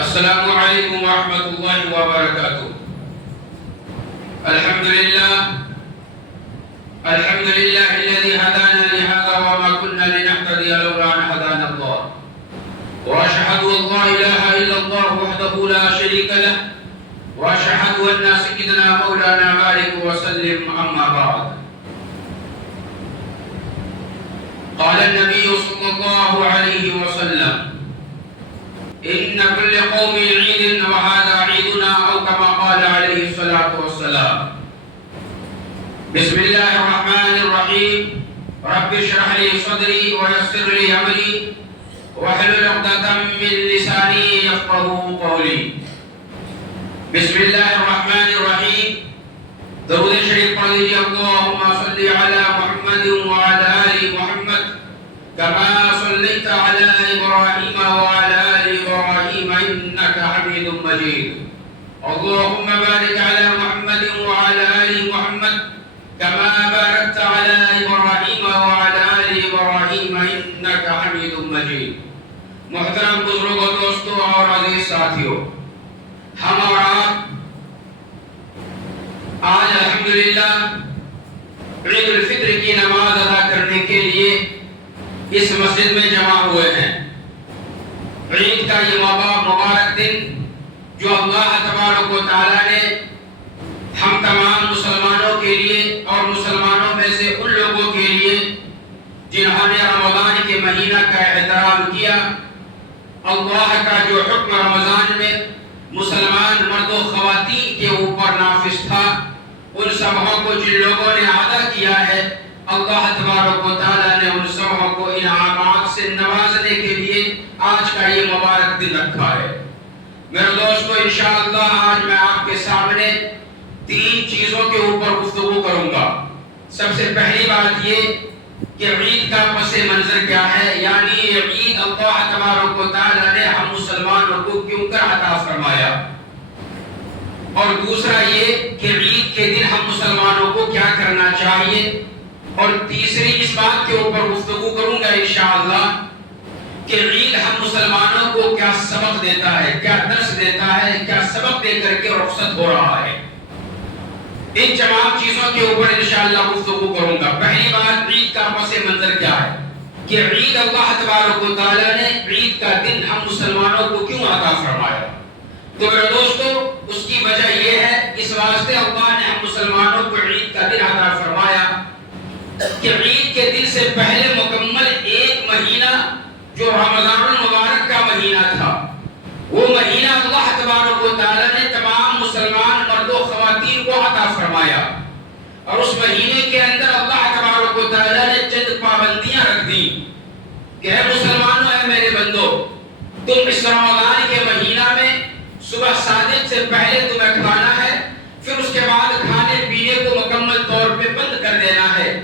السلام علیکم ورحمۃ اللہ وبرکاتہ۔ الحمد للہ الذی ہدانا لہذا وما كنا لنهتدي لولا ان هدانا الله واشهد ان لا اله الا الله وحده لا شريك له واشهد ان سيدنا مولانا بارك وسلم اما بعد۔ قال النبي صلى الله عليه وسلم إن كل قوم عيد وهذا عيدنا أو كما قال عليه الصلاة والسلام۔ بسم الله الرحمن الرحيم۔ رب اشرح لي صدري ويسر لي أمري واحلل عقدة من لساني يفقهوا قولي۔ بسم الله الرحمن الرحيم۔ درود شریف پڑھ لیجیے۔ اللهم صل على محمد وعلى آل محمد كما صليت على إبراهيم وعلى آل إبراهيم إنك حميد مجيد۔ اللهم بارك على محمد وعلى آل محمد كما باركت على إبراهيم وعلى آل إبراهيم إنك حميد مجيد۔ محترم بزرگوں، دوستوں اور عزیز ساتھیوں، ہم اور آپ آج الحمدللہ عید الفطر کی نماز ادا کرنے کے لیے اس مسجد میں جمع ہوئے ہیں۔ عید کا یہ مبارک دن جو اللہ تبارک و تعالی نے ہم تمام مسلمانوں کے لیے اور مسلمانوں میں سے ان لوگوں کے لیے جنہوں نے رمضان کے مہینہ کا احترام کیا، اللہ کا جو حکم رمضان میں مسلمان مرد و خواتین کے اوپر نافذ تھا، ان سبھوں کو جن لوگوں نے ادا کیا ہے، اللہ تبارک و تعالی نے ان سبھوں کو انعامات سے نوازنے کے لیے آج کا یہ مبارک دن رکھا ہے۔ میرے دوستو، انشاءاللہ آج میں آپ کے سامنے 3 چیزوں کے اوپر گفتگو کروں گا۔ سب سے پہلی بات یہ کہ عید کا پس منظر کیا ہے، یعنی یہ عید اللہ تبارک و تعالی نے ہم مسلمانوں کو کیوں کر عطا فرمایا، اور دوسرا یہ کہ عید کے دن ہم مسلمانوں کو کیا کرنا چاہیے، اور تیسری اس بات کے اوپر گفتگو کروں گا انشاءاللہ کہ عید ہم مسلمانوں کو کیا سبق دیتا ہے، کیا درس دیتا ہے، کیا سبق دے کر کے رخصت ہو رہا ہے۔ ان تمام چیزوں کے اوپر انشاءاللہ گفتگو کروں گا۔ پہلی بات، عید کا پس منظر کیا ہے، کہ عید اللہ تبارک و تعالی نے عید کا دن ہم مسلمانوں کو کیوں عطا فرمایا۔ تو میرے دوستو، اس کی وجہ یہ ہے، اس واسطے اللہ نے ہم مسلمانوں کو عید کا دن عطا فرمایا کہ عید کے دن سے پہلے مکمل 1 مہینہ جو رمضان المبارک کا مہینہ تھا، وہ مہینہ اللہ تبارک و تعالی نے تمام مسلمان مرد و خواتین کو عطا فرمایا، اور اس مہینے کے اندر اللہ تبارک و تعالی نے چند پابندیاں رکھ دی کہ اے مسلمانوں، اے میرے بندو، تم اس رمضان کے مہینہ میں صبح صادق سے پہلے تمہیں کھانا ہے، پھر اس کے بعد کھانے پینے کو مکمل طور پہ بند کر دینا ہے،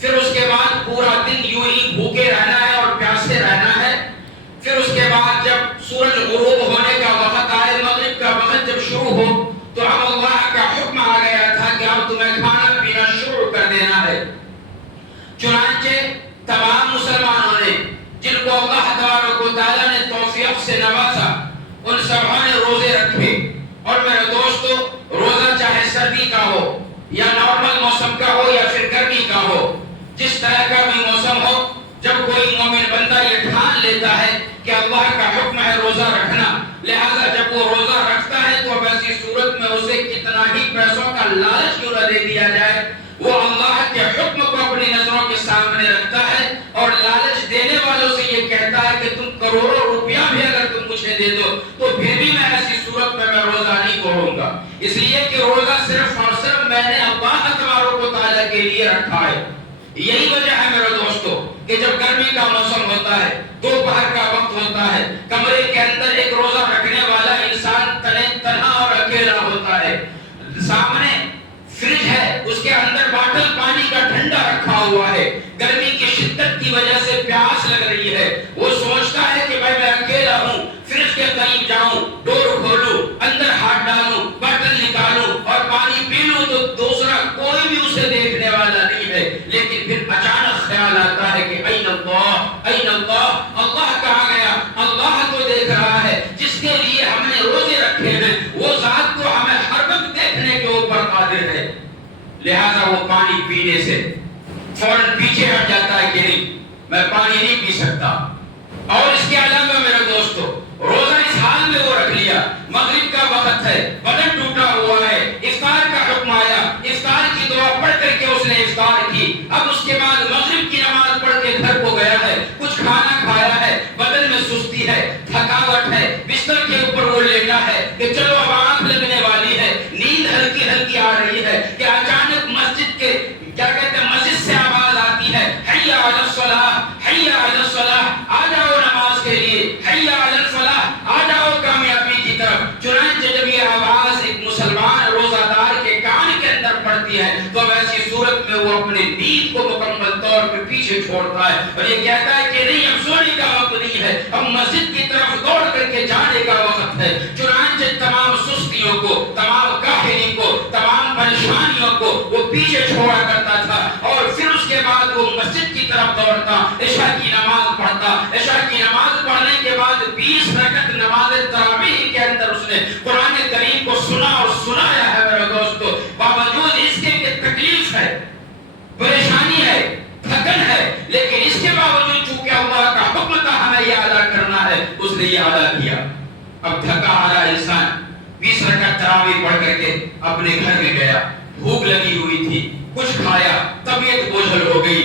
پھر اس کے بعد پورا دن یوں ہی بھوکے رہنا ہے اور پیاسے رہنا ہے، پھر اس کے بعد جب سورج غروب ہونے کا وقت آئے، مغرب کا وقت جب شروع ہو، تو اب اللہ کا حکم آ گیا تھا کہ اب تمہیں کھانا پینا شروع کر دینا ہے۔ چنانچہ تمام مسلمانوں نے جن کو اللہ تبارک و تعالی نے توفیق سے نوازا، ان سبھوں نے روزے رکھے۔ اور میرے دوستو، روزہ چاہے سردی کا ہو یا نارمل موسم کا ہو یا پھر گرمی کا ہو، جس طرح کا بھی موسم ہو، جب کوئی مومن بندہ یہ ٹھان لیتا ہے کہ اللہ کا حکم ہے روزہ رکھنا، لہذا جب وہ روزہ رکھتا ہے تو اب ایسی صورت میں اسے کتنا ہی پیسوں کا لالچ کیوں نہ دے دیا جائے، وہ اللہ کے حکم کو اپنی نظروں کے سامنے رکھتا ہے اور لالچ دینے والوں سے یہ کہتا ہے کہ تم کروڑوں روپیہ بھی اگر تم مجھے دے دو تو پھر بھی میں ایسی صورت میں روزہ نہیں توڑوں گا، اس لیے کہ روزہ صرف اور صرف میں نے اللہ تبارک و تعالی کے لیے رکھا ہے۔ یہی وجہ ہے میرے دوستو کہ جب گرمی کا موسم ہوتا ہے، دوپہر کا وقت ہوتا ہے، کمرے کے اندر ایک روزہ رکھنے والا انسان تنہا اور اکیلا ہوتا ہے، سامنے فریج ہے، اس کے اندر باٹل پانی کا ٹھنڈا رکھا ہوا ہے، گرمی کی شدت کی وجہ سے پیاس لگ رہی ہے، وہ سوچتا ہے کہ بھائی میں اکیلا ہوں، فریج کے قریب جاؤں، ڈور کھولوں، اندر ہاتھ ڈالوں، باٹل نکالوں اور پانی پی لوں تو دوسرا کوئی بھی اسے دیکھنے والا نہیں ہے، لیکن پھر اچانک خیال آتا ہے کہ این اللہ، اللہ کہاں گیا، اللہ تو دیکھ رہا ہے، جس کے لیے ہم لہذا وہ پانی پینے سے فوراً پیچھے ہٹ جاتا ہے کہ نہیں میں پانی نہیں پی سکتا۔ اور اس کے علاوہ میرے دوستو روزہ اس حال میں وہ رکھ لیا، مغرب کا وقت ہے، بدن ٹوٹا ہوا ہے، افطار کا حکم آیا، افطار کی دعا پڑھ کر کے اس نے افطار کی، اب اس کے بعد مغرب کی نماز پڑھ کے گھر کو گیا ہے، کچھ کھانا کھایا ہے، بدن میں سستی ہے، تھکاوٹ ہے، بستر کے اوپر وہ لیٹا ہے کہ چلو اب آنکھ لگنے والی ہے، نیند ہلکی ہلکی آ رہی ہے کہ اچانک مسجد کے کیا کہتے ہیں مسجد سے آواز آتی ہے حی علی الصلاۃ، حی علی الصلاۃ، آ جاؤ نماز کے لیے، حی علی الفلاح، آ جاؤ کامیابی کی طرف۔ چنانچہ جب یہ آواز ایک مسلمان روزہ دار کے کان کے اندر پڑتی ہے تو ایسی صورت میں وہ اپنے نیند کو مکمل طور پر پیچھے چھوڑتا ہے اور یہ کہتا ہے کہ نہیں اب سونے کا وقت نہیں ہے، اب مسجد کی طرف دوڑ کر کے جانے کا وقت ہے۔ چنانچہ تمام سستیوں کو، تمام کاہلی کو، تمام پریشانیوں کو وہ پیچھے چھوڑا کرتا تھا اور پھر اس کے بعد وہ مسجد کی طرف دوڑتا، عشاء کی نماز پڑھتا، عشاء کی نماز پڑھنے کے بعد 20 رکعت نماز تراویح کے اندر اس نے قرآن کریم کو سنا اور سنایا ہے میرے دوستو، باوجود اس کے کہ تکلیف ہے، پریشانی ہے، تھکن ہے، لیکن اس کے باوجود چونکہ اللہ کا حکم تھا ہمیں یہ ادا کرنا ہے، اس نے یہ ادا کیا۔ اب تھکا ہارا انسان 20 رکعت تراویح پڑھ کر کے اپنے گھر میں گیا، بھوک لگی ہوئی تھی، کچھ کھایا، طبیعت بوجھل ہو گئی،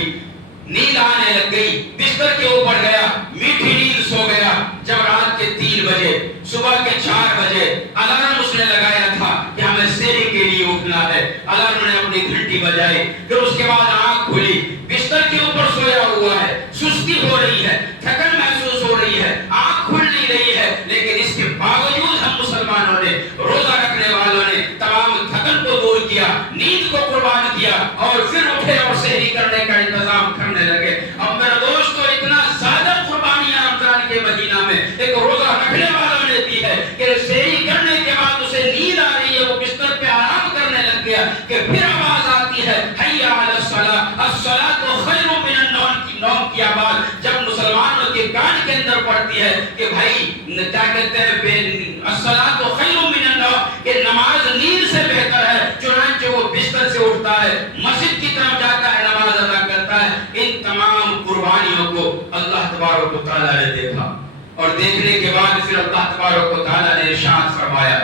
نیند آنے لگ گئی، بستر کے اوپر گیا، میٹھی نیند سو گیا۔ جب رات کے 3 بجے، صبح کے 4 بجے الارم اس نے لگایا تھا کہ ہمیں سحری کے لیے اٹھنا ہے، الارم نے اپنی گھنٹی بجائی، پھر اس کے بعد آنکھ کھلی، بستر کے اوپر سویا ہوا ہے، سستی ہو رہی ہے، تھکن محسوس ہو رہی ہے، آنکھ کھل نہیں رہی ہے، لیکن اس کے باوجود ہم مسلمانوں نے، روزہ رکھنے والوں نے تمام تھکن کو دور کیا، نیند کو قربان کیا اور پھر اٹھے اور سحری کرنے کا انتظام کرنے لگے۔ اب میرے دوستو اتنا زیادہ قربانیاں رمضان کے مہینہ میں ایک روزہ رکھنے والوں نے دی ہے کہ سحری کرنے کے بعد اسے نیند آ رہی ہے، وہ بستر پہ آرام کرنے لگ گیا کہ پھر آواز آتی ہے حی علی الصلاۃ، الصلاۃ خیر من النوم، کی نوم کی آواز جب مسلمانوں کے کان کے اندر پڑتی ہے کہ بھائی کیا کہتے ہیں الصلاۃ خیر من النوم، کہ نماز نیند سے بہتر ہے، چنانچہ وہ بستر سے اٹھتا ہے، مسجد کی طرف جاتا ہے، نماز ادا کرتا ہے۔ ان تمام قربانیوں کو اللہ تبارک و تعالیٰ نے دیکھا اور دیکھنے کے بعد پھر اللہ تبارک و تعالیٰ نے ارشاد فرمایا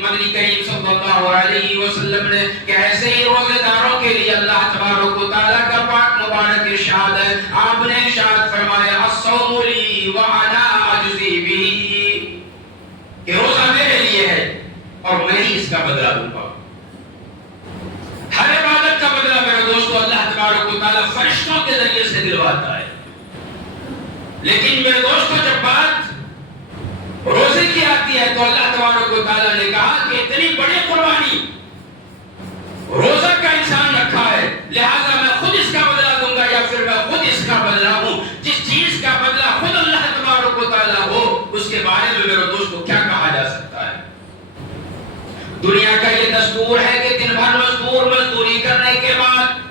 مدنی کریم صلی اللہ علیہ وسلم نے کہ ایسے ہی روزے داروں کے لیے اللہ تبارک و تعالیٰ کا پاک مبارک ارشاد ہے، آپ نے ارشاد فرمایا الصوم لی وانا اجزی بہ، کہ روزہ میرے لیے ہے اور میں ہی اس کا بدلہ دوں گا۔ ہر عبادت کا بدلہ میرے دوستو اللہ تبارک و تعالیٰ فرشتوں کے ذریعے سے دلواتا ہے، لیکن میرے دوستو جب بات روزے کی آتی ہے تو اللہ تبارک و تعالیٰ نے کہا کہ اتنی بڑی قربانی روزہ کا انسان رکھا ہے، لہذا میں خود اس کا بدلہ دوں گا یا پھر میں خود اس کا بدلہ ہوں۔ جس چیز کا بدلہ خود اللہ تبارک و تعالیٰ ہو اس کے بارے میں میرے دوستو کیا کہا جا سکتا ہے؟ دنیا کا یہ دستور ہے کہ دن بھر مزدوری کرنے کے بعد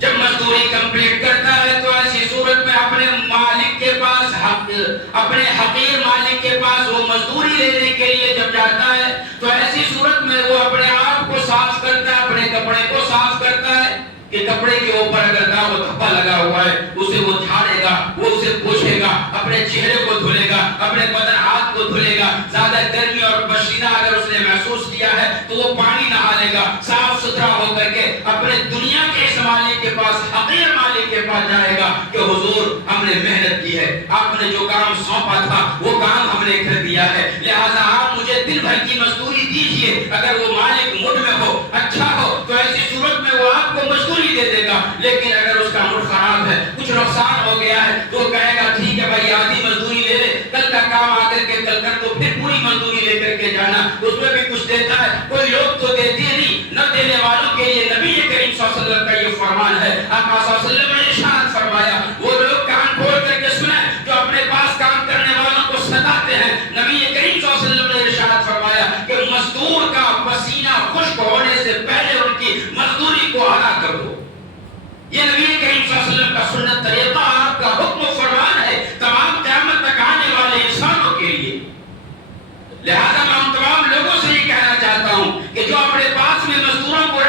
جب مزدوری کمپلیٹ کرتا ہے تو ایسی صورت میں اپنے مالک کے پاس اپنے حقیر مالک کے پاس وہ مزدوری لینے کے لیے جب جاتا ہے تو ایسی صورت میں وہ اپنے آپ کو صاف کرتا ہے، اپنے کپڑے کو صاف کرتا ہے کہ کپڑے کے اوپر اگر داغ و دھبا لگا ہوا ہے اسے وہ جھاڑے گا، وہ اسے پوچھے گا، اپنے چہرے کو دھلے گا، اپنے بدن ہاتھ کو دھلے گا، زیادہ گرمی اور پسینہ اگر اس نے محسوس کیا ہے تو وہ پانی نہا لے گا، صاف ستھرا ہو کر کے اپنے دنیا کے اس مالک کے پاس، حقیر مالک کے پاس جائے گا کہ حضور ہم نے محنت کی ہے، آپ نے جو کام سونپا تھا وہ کام ہم نے کر دیا ہے، لہٰذا آپ مجھے دن بھر کی مزدوری دیجیے۔ اگر وہ مالک مڈ میں ہو، اچھا ہو تو ایسی صورت میں وہ آپ کو مزدوری دے دے گا، لیکن اگر اس کا موڈ خراب ہے، کچھ نقصان ہو گیا ہے تو وہ کہے گا ٹھیک ہے بھائی آدھی مزدوری لے لے، کل کا کام آ کر کے کل کر تو پھر پوری مزدوری لے کر کے جانا، اس میں بھی کچھ دیتا ہے۔ کوئی لوگ تو دیتے نہیں، نہ دینے والوں کے لیے نبی کریم صلی اللہ علیہ وسلم کا یہ فرمان ہے، آقا صلی اللہ علیہ وسلم نے ارشاد فرمایا وہ لوگ کان کھول کر کے سنیں جو اپنے پاس کام کرنے والوں کو ستاتے ہیں، نبی کریم صلی اللہ علیہ وسلم نے ارشاد فرمایا کہ مزدور کا پسینہ خشک ہونے سے پہلے ان کی مزدوری کو ادا کر دو۔ یہ نبی کریم صلی اللہ علیہ وسلم کا سنت طریقہ، آپ کا حکم و فرمان ہے تمام قیامت تک آنے والے انسانوں کے لیے۔ لہذا میں تمام لوگوں سے یہ کہنا چاہتا ہوں کہ جو اپنے پاس میں مزدوروں کو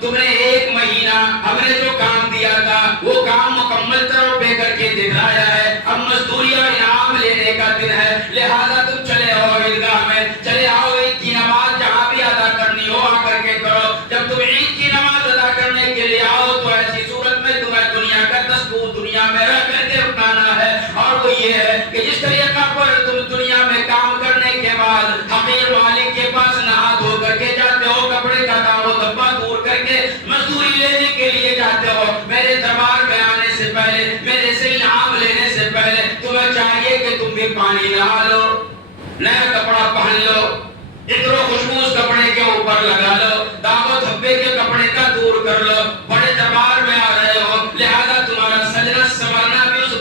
تم نے 1 مہینہ ہم نے جو کام دیا تھا وہ کام مکمل طور پہ کر کے دکھایا ہے، اب مزدوری اور انعام لینے کا دن ہے، لہذا تم چلے آؤ عیدگاہ میں، چلے آؤ عید کی نماز جہاں بھی ادا کرنی ہو آ کر کے کرو۔ جب تم عید کی نماز ادا کرنے کے لیے آؤ تو ایسی صورت میں تمہیں دنیا کا دستور دنیا میں رہ کر کے اپنانا ہے، اور وہ یہ ہے کہ جس طریقہ پر تم دنیا میں کام کرنے کے بعد حقیر مالک کے پاس نہا دھو کر کے جاتے ہو، کپڑے کا داغ و دھبا دور کر کے مزدوری لینے کے لیے جاتے ہو، میرے دربار میں آنے سے پہلے، میرے سے انعام لینے سے پہلے تمہیں چاہیے کہ تم بھی پانی نہا لو، نیا کپڑا پہن لو، عطر و خوشبو اس کپڑے کے اوپر لگا لو، داغ و دھبے کے کپڑے کا دور کر لو، بڑے دربار میں آ رہے ہو، لہذا تمہارا سجنا سنورنا بھی اس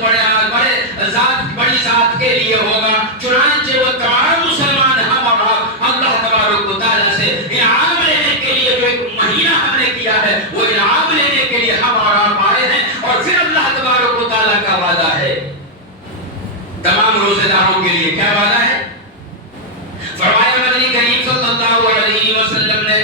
بڑی ذات کے لیے ہوگا۔ چنانچہ وہ تمام مسلمان ہم اور آپ اللہ تبارک و تعالیٰ سے انعام لینے کے لیے جو 1 مہینہ ہم نے کیا ہے وہ انعام لینے کے لیے ہم اور آپ آئے ہیں، اور پھر اللہ تبارک و تعالیٰ کا وعدہ ہے تمام روزے داروں کے لیے، کیا وعدہ ہے؟ فرمایا مدنی کریم صلی اللہ علیہ وسلم نے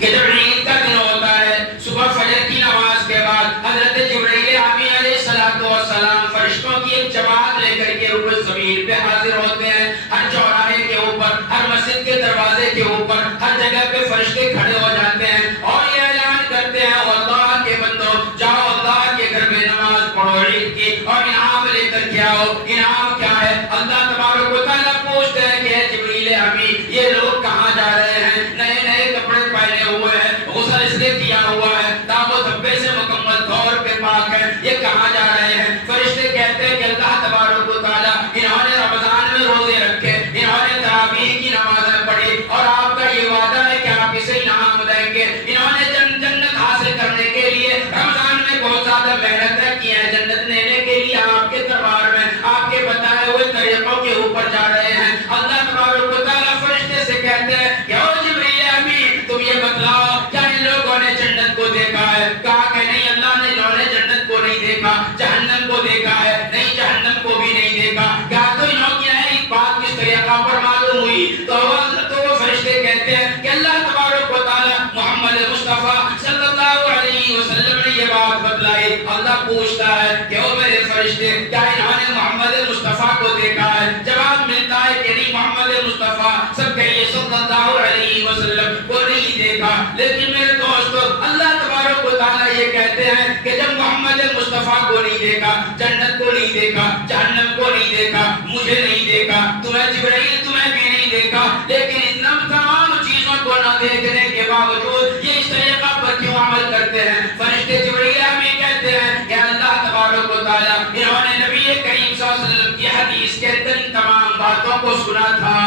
کہ جب عید کا دن ہوتا ہے، صبح فجر کی نماز کے بعد حضرت جبرائیل امین علیہ السلام فرشتوں کی ایک جماعت لے کر کے روح زمین پہ حاضر ہوتے ہیں، ہر چوراہے کے اوپر، ہر مسجد کے دروازے کے اوپر، ہر جگہ پہ فرشتے کھڑے ہو جاتے ہیں اور یہ اعلان کرتے ہیں، اللہ کے بندو جاؤ اللہ کے گھر میں نماز پڑھو عید کی اور انعام لے کر کے آؤ۔ انعام کیا ہے؟ اللہ تبارک و تعالیٰ پوچھتے ہیں کہ جبرائیل امین یہ لوگ کہاں جا رہے ہیں؟ نئے نئے کپڑے پہنے ہوئے ہیں، غسل اس لیے کیا ہوا ہے، داغ و دھبے سے مکمل طور پہ پاک ہے، یہ کہاں جا رہے ہیں؟ فرشتے کہتے ہیں کہ اللہ تبارک و تعالیٰ انہوں نے رمضان میں روزے رکھے، انہوں نے تراویح کی نمازیں پڑھی، اور آپ کا یہ وعدہ ہے کہ آپ اسے انعام دیں گے۔ انہوں نے جنت حاصل کرنے کے لیے رمضان میں بہت زیادہ محنت کی ہے، جنت لینے کے لیے آپ کے دربار میں آپ کے بتائے ہوئے طریقوں کے اوپر جا رہے ہیں۔ اللہ تبارک و تعالیٰ فرشتے سے کہتے ہیں کہ او جبرائیل امین تم یہ بتلاؤ کیا ان لوگوں نے جنت کو دیکھا ہے؟ کہا کہ نہیں اللہ نے انہوں نے جنت کو نہیں دیکھا، جہنم کو دیکھا ہے، نہیں جہنم کو بھی نہیں دیکھا۔ کہا تو انہوں کی ایک بات کس طریقہ پر معلوم ہوئی؟ تو وہ فرشتے کہتے ہیں کہ اللہ تبارک و تعالیٰ محمد مصطفیٰ صلی اللہ علیہ وسلم نے یہ بات بتلائی۔ اللہ پوچھتا ہے کہ او میرے فرشتے کیا انہوں نے محمد مصطفیٰ کو دیکھا ہے؟ جواب ملتا ہے کہ نہیں محمد مصطفیٰ سب کہیے صلی اللہ علیہ وسلم کو نہیں دیکھا۔ لیکن میرے دوستو اللہ تبارک و تعالیٰ یہ کہتے ہیں کہ جب محمد مصطفیٰ کو نہیں دیکھا، جنت کو نہیں دیکھا، جہنم کو نہیں دیکھا، مجھے نہیں دیکھا، تمہیں جبرائیل تمہیں بھی نہیں دیکھا، لیکن ان تمام چیزوں کو نہ دیکھنے کے باوجود یہ اس طریقہ پر کیوں عمل کرتے ہیں؟ فرشتے جبرائیل امین کہتے ہیں کہ اللہ تبارک و تعالیٰ انہوں نے نبی کریم صلی اللہ علیہ وسلم کی حدیث کے اندر ان تمام باتوں کو سنا تھا۔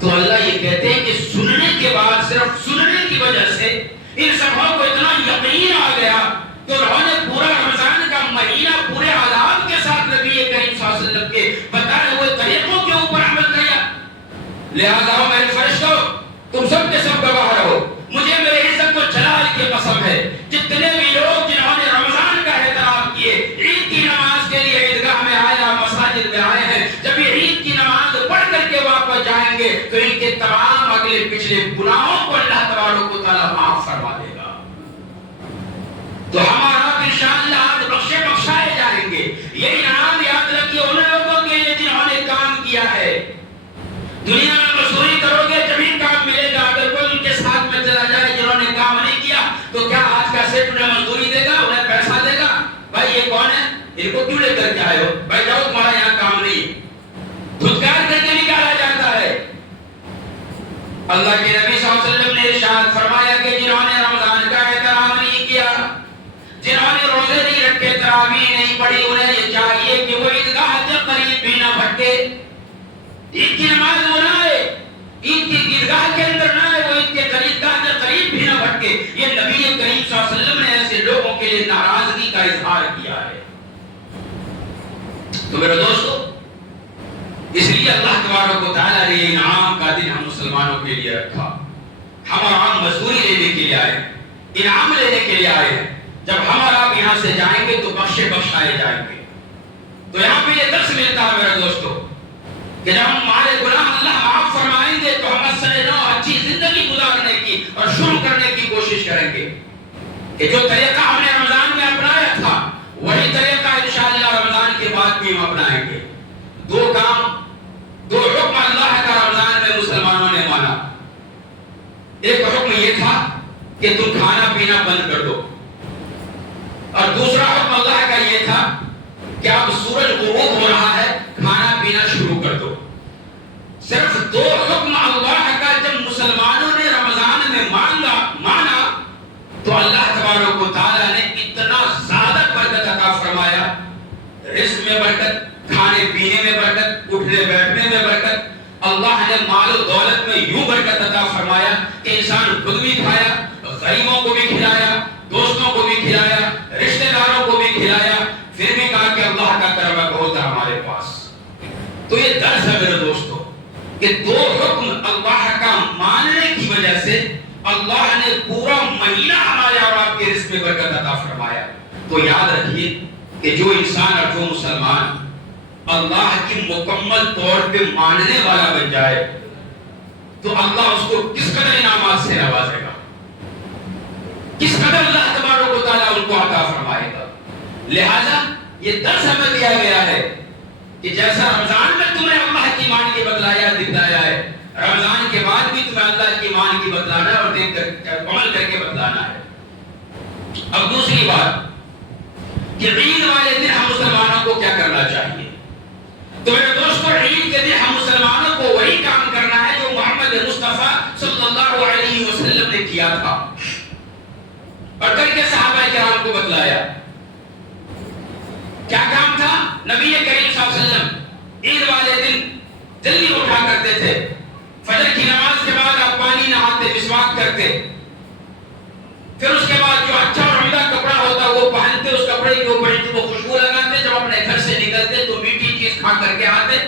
تو اللہ یہ کہتے ہیں کہ سننے کے بعد صرف سننے کی وجہ سے ان سبوں کو اتنا یقین آ گیا کہ انہوں نے پورا رمضان کا مہینہ پورے آداب کے ساتھ نبی کریم صلی اللہ علیہ وسلم کے بتائے ہوئے طریقوں کے اوپر عمل کیا۔ لہذا میرے فرشتوں تم سب کے سب گواہ رہو، مجھے میرے عزت و جلال کی قسم ہے جتنے بھی لوگ جنہوں نے رمضان کا احترام کیے، عید کی نماز کے لیے عیدگاہ میں آئے ہیں، مساجد میں آئے ہیں، جب یہ عید کی نماز پڑھ کر کے واپس جائیں گے تو ان کے تمام اگلے پچھلے گناہوں کو اللہ تبارک و تعالیٰ معاف فرما دے گا۔ تو ہمارا انشاءاللہ آج بخشائے جائیں گے۔ یہ انعام یاد رکھیے ان لوگوں کے لیے جنہوں نے کام کیا ہے۔ دنیا میں مزدوری کرو گے جبھی کام ملے گا، اگر کوئی ان کے ساتھ میں چلا جائے جنہوں نے کام نہیں کیا تو کیا آج کا سیٹ انہیں مزدوری دے گا، انہیں پیسہ دے گا؟ بھائی یہ کون ہے، ان کو کیوں لے کر کے آئے ہو؟ بھائی جاؤ تمہارا یہاں کام نہیں، دھتکار کر کے نکالا جاتا ہے۔ اللہ کے نبی صلی اللہ علیہ وسلم نے ارشاد فرمایا کہ جنہوں نے رمضان کا احترام نہیں کیا، جنہوں نے روزے نہیں رکھے، تراویح نہیں پڑھی، انہیں یہ چاہیے کہ وہ عیدگاہ کے قریب بھی نہ بھٹکے۔ عید کی نماز وہ نہ آئے، عید کی عیدگاہ کے اندر نہ آئے، وہ عید کے عیدگاہ کے قریب بھی نہ بھٹکے۔ یہ نبی کریم صلی اللہ علیہ وسلم نے ایسے لوگوں کے لیے ناراضگی کا اظہار کیا ہے۔ تو میرے دوستو اس لیے اللہ تبارک و تعالیٰ نے انعام کا دن ہم مسلمانوں کے لیے رکھا۔ ہم اور آپ مزدوری لینے کے لیے آئے، انعام لینے کے لیے آئے ہیں۔ جب ہم اور آپ یہاں سے جائیں گے تو بخشائے جائیں گے۔ تو یہاں پہ یہ درس ملتا ہے میرے دوستو کہ جب ہمارے گناہ اللہ معاف فرمائیں گے تو ہم اصل نو اچھی زندگی گزارنے کی اور شروع کرنے کی کوشش کریں گے کہ جو طریقہ ہم نے رمضان میں اپنایا تھا وہی طریقہ انشاءاللہ رمضان کے بعد بھی ہم اپنائیں گے. دو حکم اللہ کا رمضان میں مسلمانوں نے مانا. ایک حکم یہ تھا کہ تم کھانا پینا بند کر دو، اور دوسرا حکم اللہ کا یہ تھا کہ اب سورج غروب ہو رہا ہے، کھانا پینا شروع کر دو. صرف دو حکم اللہ کا جب مسلمانوں نے رمضان میں مانا تو اللہ تبارک و تعالیٰ نے اتنا زیادہ برکت عطا فرمایا. رزق میں برکت، کھانے پینے میں برکت، اٹھنے بیٹھنے میں برکت. اللہ نے مال و دولت میں یوں برکت عطا فرمایا کہ انسان خود بھی کھایا، غریبوں کو بھی کھلایا، دوستوں کو بھی کھلایا، رشتہ داروں کو بھی کھلایا، پھر بھی کہا کہ اللہ کا کرم بہت ہے ہمارے پاس. تو یہ درس ہے میرے دوستو کہ دو حکم اللہ کا ماننے کی وجہ سے اللہ نے پورا مہینہ ہمارے اور آپ کے رزق میں برکت عطا فرمایا. تو یاد رکھیے کہ جو انسان اور جو مسلمان اللہ کی مکمل طور پہ ماننے والا بن جائے تو اللہ اس کو کس قدر انعامات سے نوازے گا، کس قدر اللہ تبارک و تعالیٰ ان کو عطا فرمائے گا. لہذا یہ درس ہمیں دیا گیا ہے کہ جیسا رمضان میں تمہیں اللہ کی مان کے بتلایا دکھلایا ہے، رمضان کے بعد بھی تمہیں اللہ کی مان کی بتلانا ہے اور دیکھ کر عمل کر کے بتلانا ہے. اب دوسری بات کہ عید والے دن ہم مسلمانوں کو کیا کرنا چاہیے. تو میرے دوستو عید کے دن ہم مسلمانوں کو وہی کام کرنا ہے جو محمد مصطفیٰ صلی اللہ علیہ وسلم نے کیا تھا اور کر کے صحابہ کرام کو بتلایا. کیا کام تھا؟ نبی کریم صلی اللہ علیہ وسلم عید والے دن جلدی اٹھا کرتے تھے، فجر کی نماز کے بعد آپ پانی نہاتے، مسواک کرتے، پھر اس کے بعد جو اچھا اور عمدہ کپڑا ہوتا وہ پہنتے، اس کپڑے کے اوپر وہ خوشبو لگاتے، جب اپنے گھر سے نکلتے تو میٹھی چیز کھا کر کے آتے.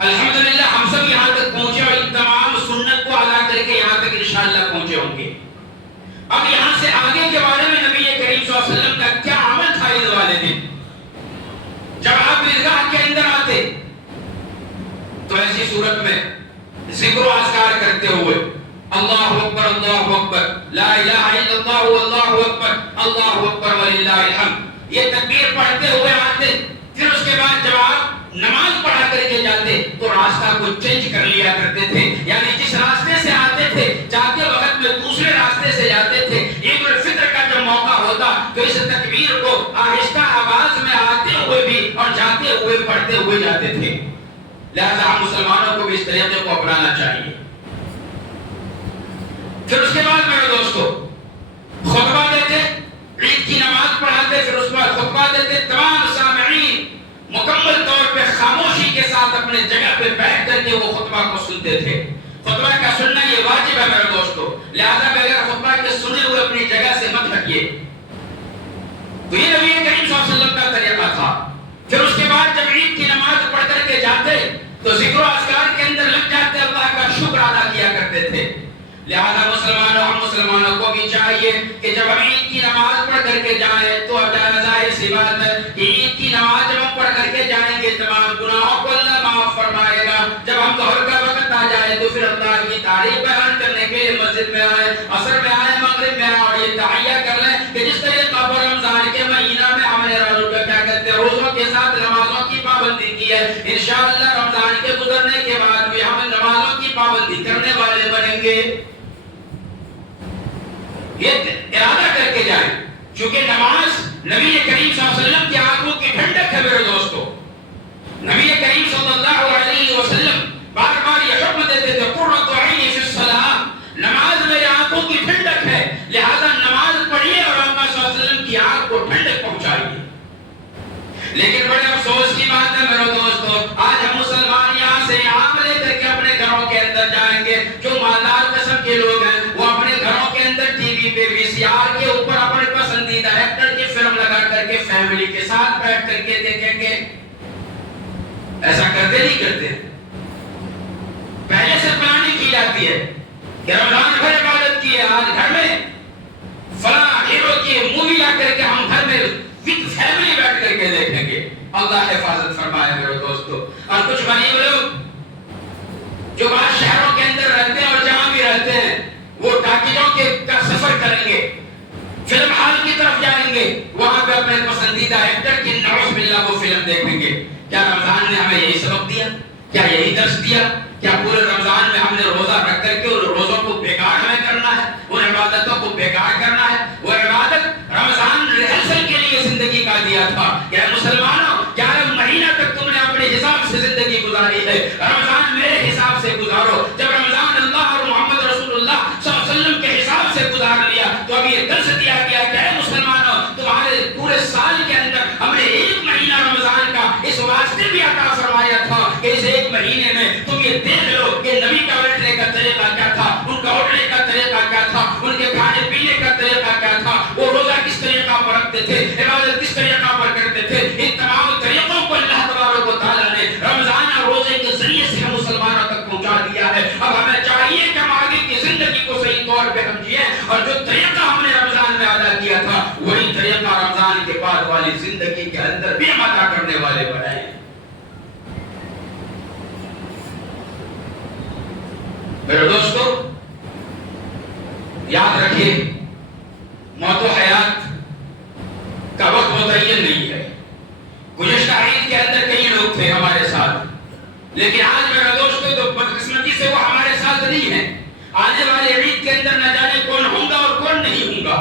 الحمدللہ ہم سب یہاں تک پہنچے اور ان تمام سنت کو ادا کر کے یہاں تک انشاءاللہ پہنچے ہوں گے. اب یہاں سے آگے کے بارے میں نبی کریم صلی اللہ علیہ وسلم کا کیا عمل تھا عید والے دن. جب آپ عیدگاہ کے اندر آتے تو ایسی صورت میں ذکر و اذکار کرتے ہوئے اللہ اکبر لا الہ الا اللہ واللہ اکبر اللہ اکبر وللہ الحمد یہ تکبیر پڑھتے ہوئے آتے. پھر اس کے بعد جب آپ نماز پڑھا کر کے جاتے تو راستہ کو چینج کر لیا کرتے تھے، یعنی جس راستے سے آتے تھے جاتے وقت میں دوسرے راستے سے جاتے تھے. عید الفطر کا جب موقع ہوتا تو اس تکبیر کو آہستہ آواز میں آتے ہوئے بھی اور جاتے ہوئے پڑھتے ہوئے جاتے تھے. لہذا ہم مسلمانوں کو بھی اس طریقے کو اپنانا چاہیے. پھر اس کے بعد میرے دوستو خطبہ دیتے، عید کی نماز پڑھاتے، پھر اس بعد خطبہ دیتے. تمام سامعین مکمل طور پہ خاموشی کے ساتھ اپنے جگہ پہ بیٹھ کر کے وہ خطبہ کو سنتے تھے. خطبہ کا سننا یہ واجب ہے میرے دوستو، لہذا بغیر خطبہ کے سنے ہوئے اپنی جگہ سے مت ہٹیے. تو یہ نبی کریم صلی اللہ علیہ وسلم کا طریقہ تھا. پھر اس کے بعد جب عید کی نماز پڑھ کر کے جاتے تو ذکر و اذکار کے اندر لگ جاتے، اللہ کا شکر ادا کیا کرتے تھے. لہذا ہم مسلمانوں کو بھی چاہیے کہ جب ہم عید کی نماز پڑھ کر کے جائیں تو ظاہر سی بات ہے کہ عید کی نماز جب ہم پڑھ کر کے جائیں گے تمام گناہوں کو اللہ معاف فرمائے گا. جب ہم ظہر کا وقت آ جائے تو پھر اللہ کی تعریف بیان کرنے کے لیے مسجد میں آئے، عصر میں آئے، مغرب میں آئے اور یہ تحیہ کر لیں کہ جس طریقہ پر رمضان کے مہینہ میں ہم نے روزوں کے ساتھ نمازوں کی پابندی کی ہے، انشاءاللہ رمضان کے گزرنے کے بعد بھی ہم نمازوں کی پابندی کرنے والے بنیں گے. یہ ارادہ کر کے جائیں، چونکہ نماز نبی کریم صلی اللہ علیہ وسلم کی آنکھوں کی ٹھنڈک ہے میرے دوستو. نبی کریم صلی اللہ علیہ وسلم بار بار یہ حکم دیتے تھے قرۃ عینی فی الصلاۃ، نماز میری آنکھوں کی ٹھنڈک ہے، لہذا نماز پڑھیے اور آقا صلی اللہ علیہ وسلم کی آنکھ کو ٹھنڈک پہنچائیے. لیکن بڑے افسوس کی بات ہے میرے دوستو، آج ہم مسلمان یہاں سے عام لے کر کے اپنے گھروں کے اندر جائیں گے. جو مالدار قسم کے لوگ ہیں وہ اپنے گھروں کے اندر ٹی وی پہ وی سی آر کے اوپر اپنے پسندیدہ ایکٹر کی فلم لگا کر کے فیملی کے ساتھ بیٹھ کر کے دیکھیں گے. ایسا کرتے نہیں کرتے، پہلے سے پلاننگ کی جاتی ہے کہ رمضان بھر عبادت کی ہے، آج گھر میں فلاں ہیرو کی مووی لا کر کے ہم گھر میں وتھ فیملی بیٹھ کر کے دیکھیں گے. اللہ حفاظت فرمائے میرے دوستو. اور کچھ غریب لوگ جو بعض شہروں کے اندر رہتے ہیں اور جہاں بھی رہتے ہیں وہ ٹاکیزوں کا سفر درس دیا. کیا پورے رمضان میں ہم نے روزہ رکھ کر کے ان روزوں کو بیکار ہمیں کرنا ہے, ان عبادتوں کو بیکار کرنا ہے؟ وہ عبادت رمضان ریہرسل کے لیے زندگی کا دیا تھا. کیا مسلمانوں 11 مہینہ تک تم نے اپنے حساب سے زندگی گزاری ہے, رمضان میرے حساب سے گزارو. جب رمضان اللہ اور محمد رسول اللہ صلی اللہ علیہ وسلم کے حساب سے گزار لیا تو اب یہ درس دیا گیا کہ اے مسلمانوں, تمہارے پورے سال کے اندر ہم نے 1 مہینہ رمضان کا اس واسطے بھی عطا فرمایا تھا کہ اس 1 مہینے میں تم یہ دیکھ لو کہ نبی کا بیٹھنے کا طریقہ کیا تھا, ان کا اٹھنے کا طریقہ کیا تھا, ان کے کھانے پینے کا طریقہ کیا تھا, وہ روزہ کس طریقہ پر رکھتے تھے, عبادت کس طریقہ پر کرتے تھے. ان تمام طریقوں کو اللہ تبارک و تعالیٰ نے رمضان اور روزے کے ذریعے سے ہم مسلمانوں تک پہنچا دیا ہے. اب ہمیں چاہیے کہ ہم آگے کی زندگی کو صحیح طور پہ ہم جئیں, اور جو طریقہ ہم نے رمضان میں ادا کیا تھا وہی طریقہ رمضان کے بعد والی زندگی کے اندر بھی ہم ادا کرنے والے بنائیں. میرے دوستو, یاد رکھیے موت و حیات کا وقت متعین نہیں ہے. گزشتہ عید کے اندر کئی لوگ تھے ہمارے ساتھ, لیکن آج میرے دوستو تو بدقسمتی سے وہ ہمارے ساتھ نہیں ہے. آنے والے عید کے اندر نہ جانے کون ہوں گا اور کون نہیں ہوں گا.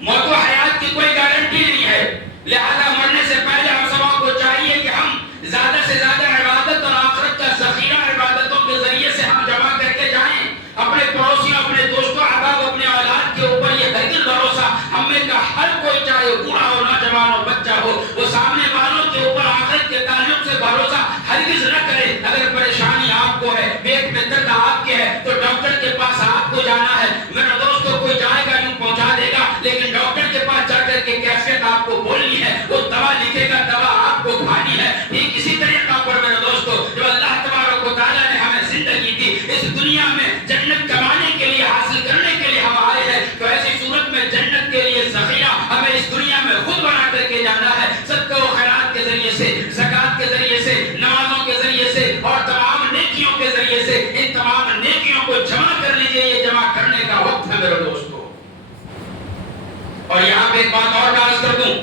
موت و حیات کی کوئی گارنٹی نہیں ہے, لہذا مرنے سے پہلے ہم سب کو چاہیے کہ ہم زیادہ سے زیادہ عبادت اور آخرت کا ذخیرہ عبادتوں کے ذریعے سے ہم جمع کر کے جائیں. اپنے پڑوسیوں, اپنے دوستوں, احباب, اپنے اولاد کے اوپر یہ ہرگز بھروسہ ہم میں کا ہر کوئی, چاہے بوڑھا ہو, نوجوان ہو, بچہ ہو, وہ سامنے والوں کے اوپر آخرت کے تعلق سے بھروسہ ہرگز نہ کرے. اگر پریشانی آپ کو ہے, پیٹ میں درد آپ کے ہے, تو ڈاکٹر کے پاس آپ کو جانا ہے. میرے دوستوں, کوئی جائے گا یوں پہنچا دے گا, لیکن ڈاکٹر کے پاس جا کر کے کیفیت آپ کو بولنی ہے, وہ دوا لکھے گا, دوا آپ کو کھانی ہے. ٹھیک اسی طریقہ پر میرے دوستوں, جو اللہ تبارک و تعالیٰ نے ہمیں زندگی دی, اس دنیا میں جنت کمانے کے لیے, حاصل کرنے کے لیے ہم آئے ہیں, تو ایسی صورت میں جنت کے لیے ذخیرہ ہمیں اس دنیا میں خود بنا کر کے جانا ہے. صدقہ و خیرات کے ذریعے سے, زکات کے ذریعے سے, نمازوں کے ذریعے سے اور تمام نیکیوں کے ذریعے سے. ان تمام نیکیوں کو جمع کر لیجئے, یہ جمع کرنے کا وقت ہے میرے دوستوں. اور یہاں پہ ایک بات اور عرض کر دوں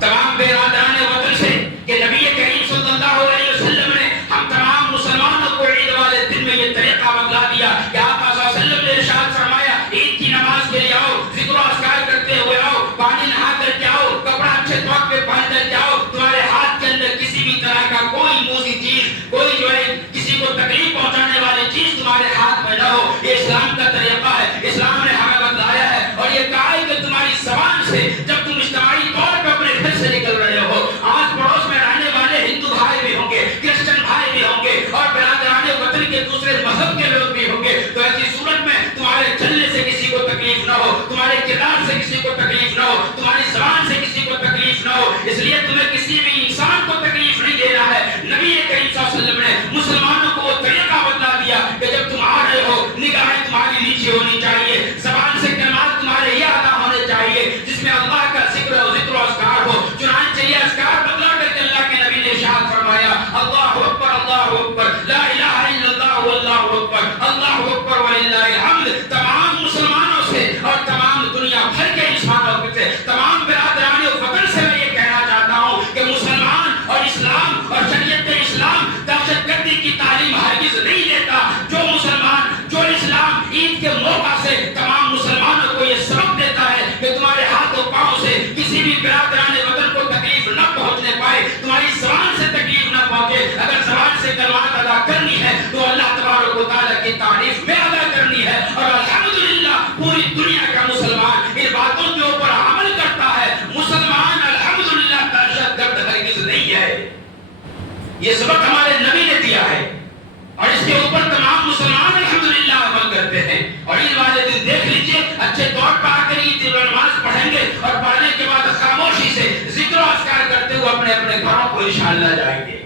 تمام برادران وطن سے کہ نبی کریم صلی اللہ علیہ وسلم نے ہم تمام مسلمانوں کو عید والے دن میں یہ طریقہ بتلا دیا کہ آپ صلی اللہ علیہ وسلم نے ارشاد فرمایا, عید کی نماز کے لیے آؤ, ذکر و اذکار کرتے ہوئے آؤ, پانی نہا کر کے آؤ, کپڑا اچھے طور پہ پہن کر کے آؤ, تمہارے ہاتھ کے اندر کسی بھی طرح کا کوئی موذی چیز, کوئی جو ہے کسی کو تکلیف پہنچانے والی چیز تمہارے ہاتھ میں نہ ہو. یہ اسلام کا طریقہ ہے, اسلام نے ہمیں بتلایا ہے, اور یہ کہا ہے کہ تمہاری زبان سے جب تم اجتماعی طور پہ اپنے گھر سے نکل رہے ہو, آس پڑوس میں رہنے والے ہندو بھائی بھی ہوں گے, کرسچن بھائی بھی ہوں گے, اور برادران وطن کے دوسرے مذہب کے لوگ بھی ہوں گے, تو ایسی صورت میں تمہارے چلنے سے کسی کو تکلیف نہ ہو, تمہارے کردار سے کسی کو تکلیف نہ ہو, تمہاری زبان سے کسی کو تکلیف نہ ہو. اس لیے تمہیں کسی بھی انسان کو تکلیف نہیں دینا ہے. نبی کریم صلی اللہ علیہ وسلم نے مسلمانوں کو وہ طریقہ بتلا دیا کہ جب تم آ رہے ہو, نگاہیں تمہاری نیچے ہونی چاہیے, زبان سے کلمات تمہارے یہ ادا ہونے چاہیے جس میں اللہ کا ذکر و اذکار ہو. چنانچہ یہ اذکار بتلا کر کے اللہ کے نبی نے ارشاد فرمایا, اللہ اکبر, اللہ اکبر, لا الہ الا اللہ, واللہ اکبر, اللہ اکبر وللہ الحمد. تمام مسلمانوں سے اور تمام دنیا بھر کے انسانوں سے, تمام برادران وطن سے میں یہ کہنا چاہتا ہوں کہ مسلمان اور اسلام اور شریعت اسلام دہشت گردی کی تعلیم ہرگز نہیں دیتا. جو مسلمان, جو اسلام عید کے موقع سے تمام مسلمانوں کو یہ سبق دیتا ہے کہ تمہارے ہاتھ و پاؤں سے کسی بھی برادران وطن کو تکلیف نہ پہنچنے پائے, تمہاری زبان سے تکلیف نہ پہنچے. اگر زبان سے کلمات ادا کرنی ہے تو اللہ تبارک و تعالیٰ کی تعریف میں ادا کرنی ہے, اور الحمدللہ پوری دنیا کا مسلمان ان باتوں کے اوپر عمل کرتا ہے. مسلمان الحمدللہ دہشت گرد ہرگز نہیں ہے. یہ سبق ہمارے نبی نے دیا ہے, اور اس کے اوپر تمام مسلمان الحمدللہ عمل کرتے ہیں. اور عید والے دن دیکھ لیجئے, اچھے طور پر آ کر عید نماز پڑھیں گے, اور پڑھنے کے بعد خاموشی سے ذکر و اذکار کرتے ہوئے اپنے اپنے گھروں کو انشاءاللہ جائیں گے.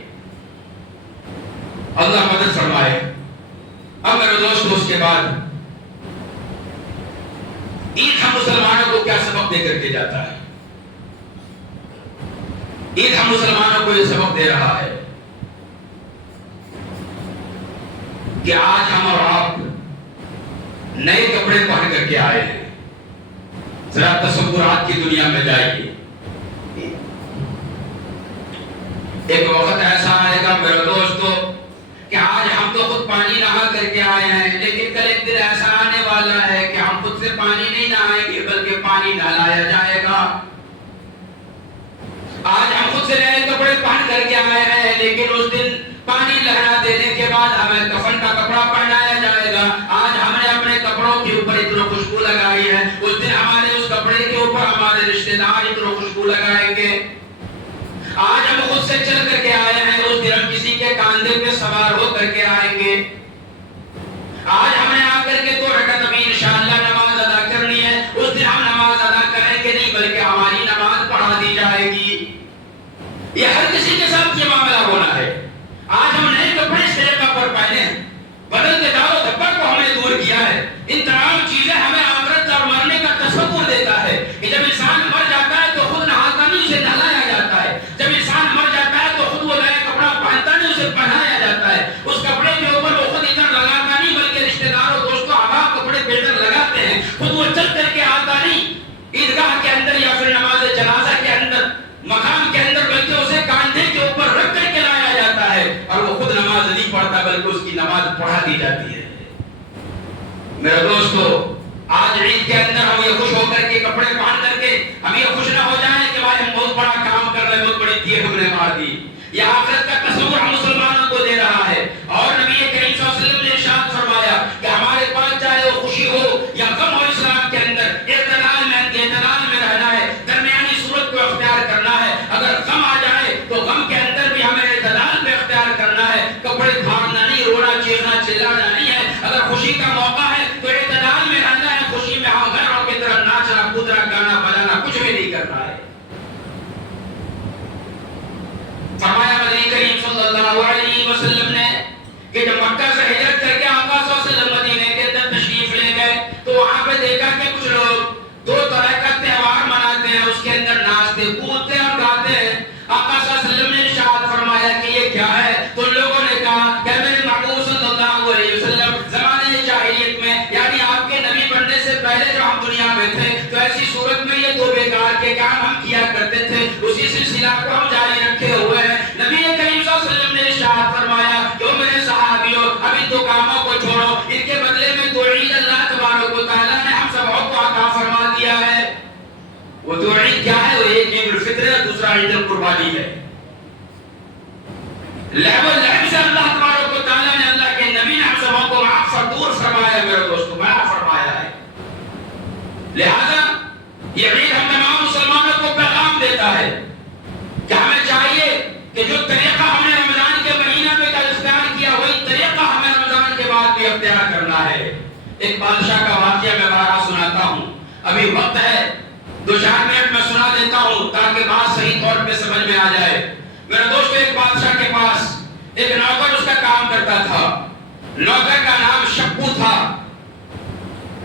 اللہ مدد فرمائے. اب میرے دوستو, اس کے بعد عید ہم مسلمانوں کو کیا سبق دے کر کے جاتا ہے؟ عید ہم مسلمانوں کو یہ سبق دے رہا ہے کہ آج ہم اور آپ نئے کپڑے پہن کر کے آئے ہیں. ذرا تصورات کی دنیا میں جائیے. ایک وقت ایسا آئے گا میرے دوستو کہ آج ہم نہائیں گے بلکہ پانی نہلایا جائے گا۔ آج ہم خود سے نئے کپڑے پہن کر کے آئے ہیں، لیکن اس دن پانی لہرا دینے کے بعد ہمیں کفن کا کپڑا پہنایا جائے گا۔ آج ہم نے اپنے کپڑوں کے اوپر اتنا خوشبو لگائی ہے، اس دن ہمارے اس کپڑے کے اوپر ہمارے رشتہ دار اتنا خوشبو لگائیں گے۔ آج ہم خود سے چل کر کے آئے ہیں، اس دن ہم کسی کے کاندھے پہ سوار ہو کر کے آئیں گے۔ آج ہم نے آ کر کے 2 رکعت ابھی انشاءاللہ نماز ادا کرنی ہے، اس دن ہم نماز ادا کریں گے نہیں بلکہ ہماری نماز پڑھا دی جائے گی۔ یہ ہر کسی کے ساتھ یہ معاملہ ہونا ہے۔ آج ہم نئے کپڑے اس طریقہ پر پہنے ہیں، بدل کے دار و دبر کو ہم نے دور کیا ہے۔ ان تمام چیزیں ہمیں آخرت اور مرنے کا تصور دیتا ہے کہ جب انسان مر جاتا ہے تو خود نہاتا نہیں، اسے نہلایا جاتا ہے۔ جب انسان مر جاتا ہے تو خود وہ نیا کپڑا پہنتا نہیں، اسے پہنایا جاتا ہے۔ اس کپڑے کے اوپر وہ خود اتنا لگاتا نہیں بلکہ رشتہ دار اور دوستوں احباب کپڑے بہتر لگاتے ہیں، خود وہ چل کر کے آتا نہیں عیدگاہ کے اندر یا پھر نماز جنازہ کے اندر مقام کے اندر، بلکہ اسے کاندھے کے اوپر رکھ کر کے لایا جاتا ہے اور وہ خود نماز نہیں پڑھتا بلکہ اس کی نماز پڑھا دی جاتی ہے۔ میرے دوستو، آج عید کے اندر ہم یہ خوش ہو کر کے کپڑے پہن کر کے ہم یہ خوش نہ ہو جائیں کہ بھائی ہم بہت بڑا کام کر رہے ہیں، بہت بڑی تیر ہم نے مار دی۔ یہ آخرت کا تصور ہم مسلمانوں کو دے رہا ہے۔ اور نبی کریم صلی اللہ علیہ وسلم نے ارشاد فرمایا کہ ہمارے پاس چاہے وہ خوشی ہو یا غم ہو، اسلام کے اندر اعتدال میں رہنا ہے، درمیانی صورت کو اختیار کرنا ہے۔ اگر غم آ جائے تو غم کے اندر بھی ہمیں اعتدال میں اختیار کرنا ہے، کپڑے پھاڑنا نہیں، رونا چیخنا چلانا نہیں ہے۔ اگر خوشی کا موقع ہے تو اعتدال میں رہنا ہے، خوشی میں ہم غیروں کی طرح ناچنا کودنا گانا بجانا کچھ بھی نہیں کرنا ہے۔ فرمایا نبی کریم صلی اللہ علیہ وسلم نے کہ جب مکہ سے ہجرت کر کے آقا صلی اللہ علیہ وسلم مدینے کے اندر تشریف لے گئے تو وہاں پہ دیکھا کہ کچھ لوگ 2 طرح کا تہوار مناتے ہیں، اس کے اندر ناچتے کودتے اور گاتے ہیں۔ آقا صلی اللہ علیہ وسلم نے ارشاد فرمایا کہ یہ کیا ہے؟ تو لوگوں نے کہا کہ میرے محبوب صلی اللہ علیہ وسلم زمانے جاہلیت میں، یعنی آپ کے نبی بننے سے پہلے جو ہم دنیا میں تھے تو ایسی صورت میں یہ 2 بیکار کے کام ہم کیا کرتے تھے، اسی سلسلہ کو ہم جاری رکھے ہوئے ہیں۔ نبی کریم صلی اللہ علیہ وسلم نے ارشاد فرمایا کہ میرے صحابیوں، اب ان 2 کاموں کو چھوڑو، ان کے بدلے میں 2 عید اللہ تبارک و تعالیٰ نے ہم سب کو عطا فرما دیا ہے۔ وہ 2 عید کیا ہے؟ وہ ایک عید الفطر ہے، دوسرا عید القربانی ہے۔ لہو و لعب سے اللہ تبارک و تعالیٰ نے، اللہ کے نبی نے ہم سب کو معاف اور دور فرمایا ہے، میرے دوستو معاف فرمایا ہے۔ لہذا یہ عید ہم تمام مسلمانوں کو پیغام دیتا ہے کہ ہمیں چاہیے کہ جو طریقہ ہم نے رمضان کے مہینہ میں اختیار کیا وہی طریقہ ہمیں رمضان کے بعد بھی اختیار کرنا ہے۔ ایک بادشاہ کا واقعہ میں بارہا سناتا ہوں، ابھی وقت ہے 2-4 منٹ میں سنا دیتا ہوں تاکہ بات صحیح طور پہ سمجھ میں آ جائے۔ میرے دوستو، ایک بادشاہ کے پاس ایک نوکر اس کا کام کرتا تھا، نوکر کا نام شپو تھا۔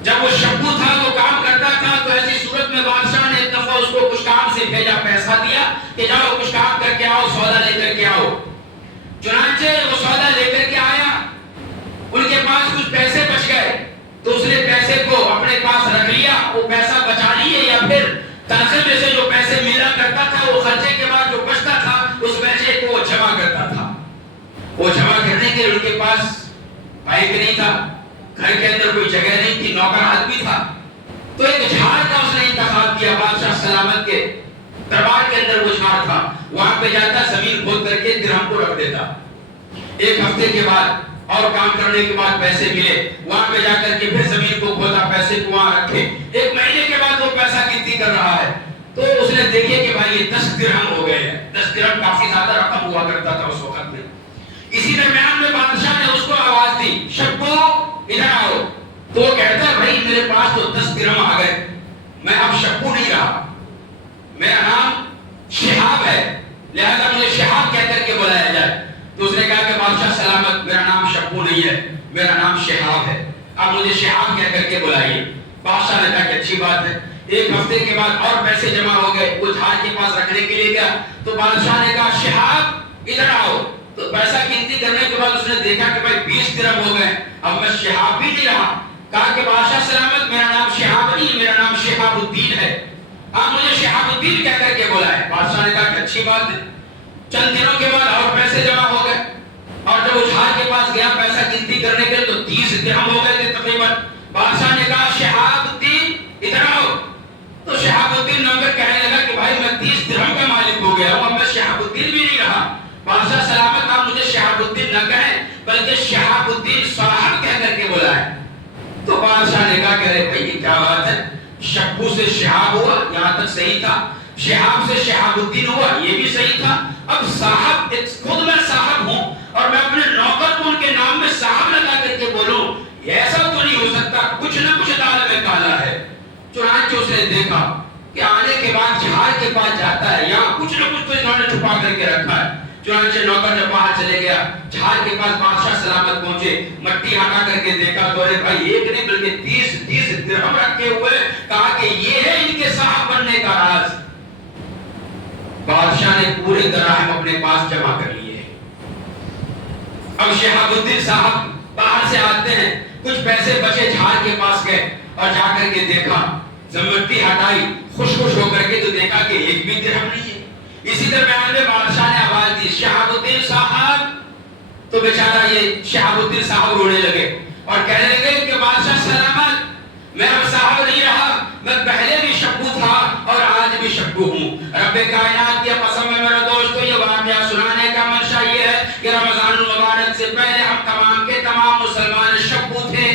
جب وہ شپو تھا وہ کام کرتا تھا تو ایسی صورت میں بادشاہ نے ایک دفعہ اس کو کچھ کام سے بھیجا، پیسہ دیا کہ جاؤ کچھ کام کر کے آؤ، سودا لے کر کے آؤ۔ چنانچہ وہ سودا لے کر کے آیا، ان کے پاس کچھ پیسے بچ گئے تو اس نے پیسے کو اپنے پاس رکھ لیا، وہ پیسہ بچا لیے یا پھر تنخواہ میں سے جو پیسے ملا کرتا تھا وہ خرچے کے بعد جو بچتا تھا اس پیسے کو وہ جمع کرتا تھا۔ وہ جمع کرنے کے لیے ان کے پاس بائک نہیں تھا، گھر کے اندر کوئی جگہ نہیں تھی، نوکر آدمی تھا، تو ایک جھاڑ کا اس نے انتخاب کیا۔ بادشاہ سلامت کے دربار کے اندر وہ جھاڑ تھا، وہاں پہ جاتا، زمین کھود کر کے درہم کو رکھ دیتا۔ 1 ہفتے کے بعد اور کام کرنے کے بعد پیسے ملے، وہاں پہ جا کر کے پھر زمین کو کھودا، پیسے کو وہاں رکھے۔ 1 مہینے کے بعد وہ پیسہ گنتی کر رہا ہے تو اس نے دیکھے کہ بھائی یہ 10 درہم ہو گئے ہیں۔ 10 درہم کافی زیادہ رقم ہوا کرتا تھا اس وقت میں۔ اسی درمیان میں بادشاہ نے اس کو آواز دی، شپو ادھر آؤ۔ تو وہ کہتا ہے بھائی میرے پاس تو 10 درہم آ گئے، میں اب شپو نہیں رہا، میرا نام شہاب ہے، لہذا مجھے شہاب کہہ کر کے بلایا جائے۔ تو اس نے کہا کہ بادشاہ سلامت، میرا نام شپو نہیں ہے، میرا نام شہاب ہے، اب مجھے شہاب کہہ کر کے بلائیے۔ بادشاہ نے کہا کہ اچھی بات ہے۔ 1 ہفتے کے بعد اور پیسے جمع ہو گئے، وہ جھاڑ کے پاس رکھنے کے لیے گیا تو بادشاہ نے کہا شہاب ادھر آؤ۔ تو پیسہ گنتی کرنے کے بعد اس نے دیکھا کہ بھائی 20 درہم ہو گئے، اب میں شہاب بھی نہیں رہا۔ کہا کہ بادشاہ سلامت، میرا نام شہاب نہیں، میرا نام شہاب الدین ہے، آپ مجھے شہاب الدین کہہ کر کے بلائے۔ بادشاہ نے کہا کہ اچھی بات ہے۔ چند دنوں کے بعد اور پیسے جمع ہو گئے اور جب وہ جھاڑ کے پاس گیا پیسہ گنتی کرنے کے تو 30 درہم ہو گئے تھے تقریباً۔ بادشاہ نے کہا شہاب الدین ادھر آؤ. تو شہاب الدین نوکر کہنے لگا کہ بھائی میں 30 درہم کا مالک ہو گیا ہوں, اب میں شہاب الدین بھی نہیں رہا. بادشاہ سلامت آپ مجھے شہاب الدین نہ کہیں بلکہ شہاب الدین صاحب کہہ کر کے بلائے. تو بادشاہ نے کہا کہ ارے بھائی یہ کیا بات ہے, شبو سے شہاب ہوا یہاں تک صحیح تھا, شہاب سے شہاب الدین ہوا یہ بھی صحیح تھا, اب صاحب خود میں صاحب ہوں اور میں اپنے نوکر کو ان کے نام میں صاحب لگا کر کے بولوں, ایسا تو نہیں ہو سکتا, کچھ نہ کچھ دال میں کالا ہے. چنانچہ اس نے دیکھا کہ آنے کے بعد جھاڑ کے پاس جاتا ہے, یہاں کچھ نہ کچھ تو انہوں نے چھپا کر کے رکھا ہے. چنانچہ نوکر جب باہر چلے گیا, جھاڑ کے پاس بادشاہ سلامت پہنچے, مٹی ہٹا کر کے دیکھا تو ارے بھائی ایک نہیں بلکہ 30 درہم رکھے ہوئے. کہا کہ یہ ہے ان کے صاحب بننے کا راز. بادشاہ نے پورے دراہم اپنے پاس جمع کر لیے. اب شہاب الدین صاحب باہر سے آتے ہیں, کچھ پیسے بچے, جھاڑ کے پاس گئے اور جا کر کے دیکھا, مٹی ہٹائی, خوش ہو کر کے تو دیکھا کہ ایک بھی درہم نہیں ہے. اسی درمیان میں بادشاہ نے آواز دی شہاب الدین صاحب. تو بیچارہ یہ شہاب الدین صاحب رونے لگے اور کہنے لگے کہ بادشاہ سلامت میں اب صاحب نہیں رہا, میں پہلے بھی شبو تھا اور آج بھی شبو ہوں. رب کائنات کی قسم ہے میرے دوستو, یہ واقعہ سنانے کا منشا یہ ہے کہ رمضان المبارک سے پہلے ہم تمام کے تمام مسلمان شبو تھے.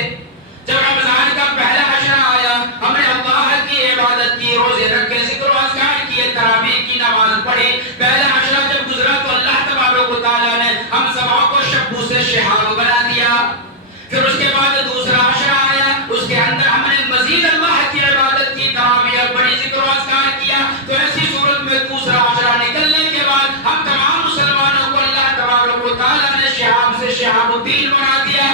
جب رمضان کا پہلا عشرہ آیا, ہم نے اللہ کی عبادت کی, روزے رکھے, ذکر و اذکار کیے, تراویح کی نماز پڑھی. پہلا عشرہ جب گزرا تو اللہ تبارک و تعالیٰ نے ہم سبا کو شبو سے شہاب بنا دیا. پھر اس کے بعد دوسرا عشرہ آیا, اس کے اندر ہم نے مزید اللہ کی عبادت کی, تراویح پڑھی, ذکر و اذکار کیا. تو ایسی صورت میں دوسرا عشرہ نکلنے کے بعد ہم تمام مسلمانوں کو اللہ تبارک و تعالیٰ نے شہاب سے شہاب الدین بنا دیا.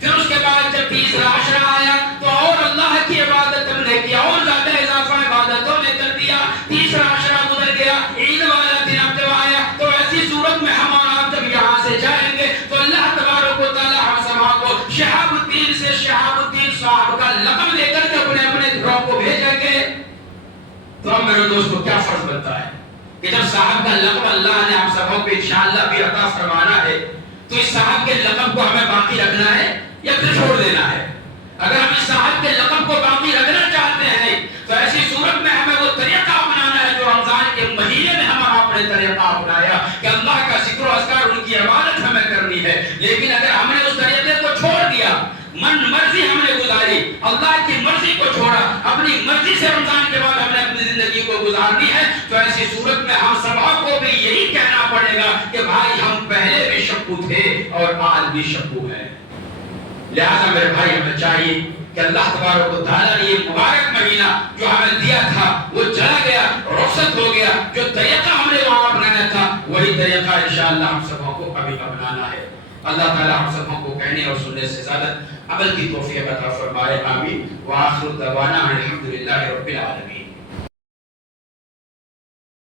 پھر اس کے بعد جب تیسرا عشرہ آیا تو اور اللہ کی عبادت ہم نے کیا, اور زیادہ اضافہ عبادتوں نے کر دیا. تیسرا عشرہ گزر گیا, عید والا دن اب جب آیا تو ایسی صورت میں ہم اور آپ جب یہاں سے جائیں گے تو اللہ تبارک و تعالیٰ ہم سب کو شہاب الدین سے شہاب الدین صاحب کا لقب لے کر کے اپنے اپنے گھروں کو بھیجیں گے. تو اب میرے دوستو کیا فرض بنتا ہے کہ جب صاحب کا لقب اللہ نے ہم سب کو انشاءاللہ بھی عطا فرمانا ہے تو اس صاحب کے لقب کو ہمیں باقی رکھنا ہے یا پھر چھوڑ دینا ہے. اگر ہم اس صاحب کے لقب کو باقی رکھنا چاہتے ہیں تو ایسی صورت میں ہمیں وہ طریقہ اپنانا ہے جو رمضان کے مہینے میں ہم اپنے طریقہ اپنایا کہ اللہ کا ذکر و اذکار, ان کی عبادت ہمیں کرنی ہے. لیکن اگر ہم نے اس طریقے کو چھوڑ دیا, من مرضی ہم نے گزاری, اللہ کی مرضی کو چھوڑا, اپنی مرضی سے رمضان کے بعد ہم نے اپنی زندگی کو گزارنی ہے, تو ایسی صورت میں ہم سب کو بھی یہی کہنا پڑے گا کہ بھائی ہم پہلے بھی شبو تھے اور آج بھی شبو ہیں. لہذا میرے بھائی ہمیں چاہیے کہ اللہ تبارک و تعالیٰ نے یہ مبارک مہینہ جو ہمیں دیا تھا وہ چلا گیا, رخصت ہو گیا. جو طریقہ ہم نے وہاں اپنایا تھا وہی طریقہ انشاءاللہ ہم سب کو ابھی اپنانا ہے. اللہ تعالیٰ ہم سب کو کہنے اور سننے سے زیادہ عمل کی توفیق عطا فرمائے. آمین. وآخر دعوانا الحمدللہ رب العالمین.